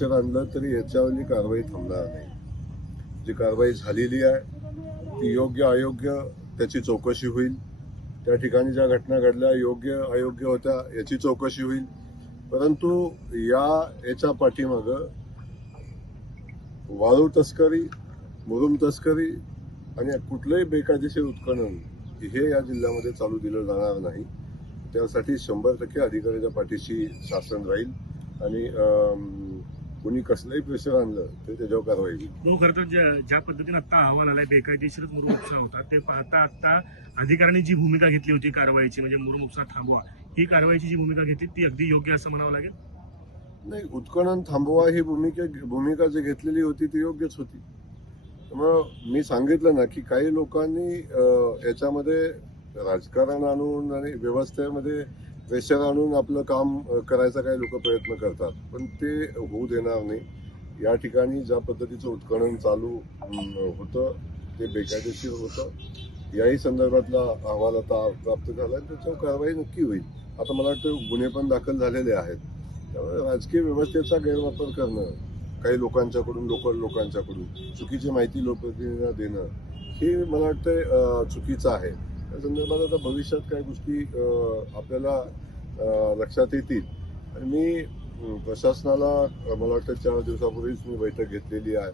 Pressure आणलं तरी याच्यावरली कारवाई थांबणार नाही. जी कारवाई झालेली आहे ती योग्य अयोग्य त्याची चौकशी होईल. त्या ठिकाणी ज्या घटना घडल्या योग्य अयोग्य होत्या याची चौकशी होईल. परंतु या याच्या पाठीमागं वाळू तस्करी मुरुम तस्करी आणि कुठलंही बेकायदेशीर उत्खनन हे या जिल्ह्यामध्ये चालू दिलं जाणार नाही. त्यासाठी शंभर टक्के अधिकाऱ्याच्या पाठीशी शासन राहील. आणि कुणी कसलंही प्रेशर आणलं तर त्याच्यावर कारवाई होईल. भाऊ खरं तर ज्या ज्या पद्धतीने आता अहवाल आलाय बेकायदेशीर मुरुम उपसा होता ते पाहता आता अधिकाऱ्यांनी जी भूमिका घेतली होती कारवाईची म्हणजे मुरुम उपसा थांबवा ही कारवाईची जी भूमिका घेतली ती अगदी योग्य असं म्हणावं लागेल? नाही उत्खनन थांबवा ही भूमिका भूमिका जी घेतलेली होती ती योग्यच होती. त्यामुळं मी सांगितलं ना की काही लोकांनी अं, याच्यामध्ये राजकारण आणून आणि व्यवस्थेमध्ये प्रेशर आणून आपलं काम करायचा काही लोक प्रयत्न करतात. पण ते होऊ देणार नाही. या ठिकाणी ज्या पद्धतीचं उत्खनन चालू होतं ते बेकायदेशीर होतं. याही संदर्भातला अहवाल आता प्राप्त झाला आहे. त्याच्यावर कारवाई नक्की होईल. आता मला वाटतं गुन्हे पण दाखल झालेले आहेत. त्यामुळे राजकीय व्यवस्थेचा गैरवापर करणं काही लोकांच्याकडून लोकल लोकांच्याकडून चुकीची माहिती लोकप्रतिनिधींना देणं हे मला वाटतं चुकीचं आहे. त्या संदर्भात आता भविष्यात काही गोष्टी आपल्याला लक्षात येतील. आणि मी प्रशासनाला मला वाटतं चार दिवसापूर्वीच मी बैठक घेतलेली आहे.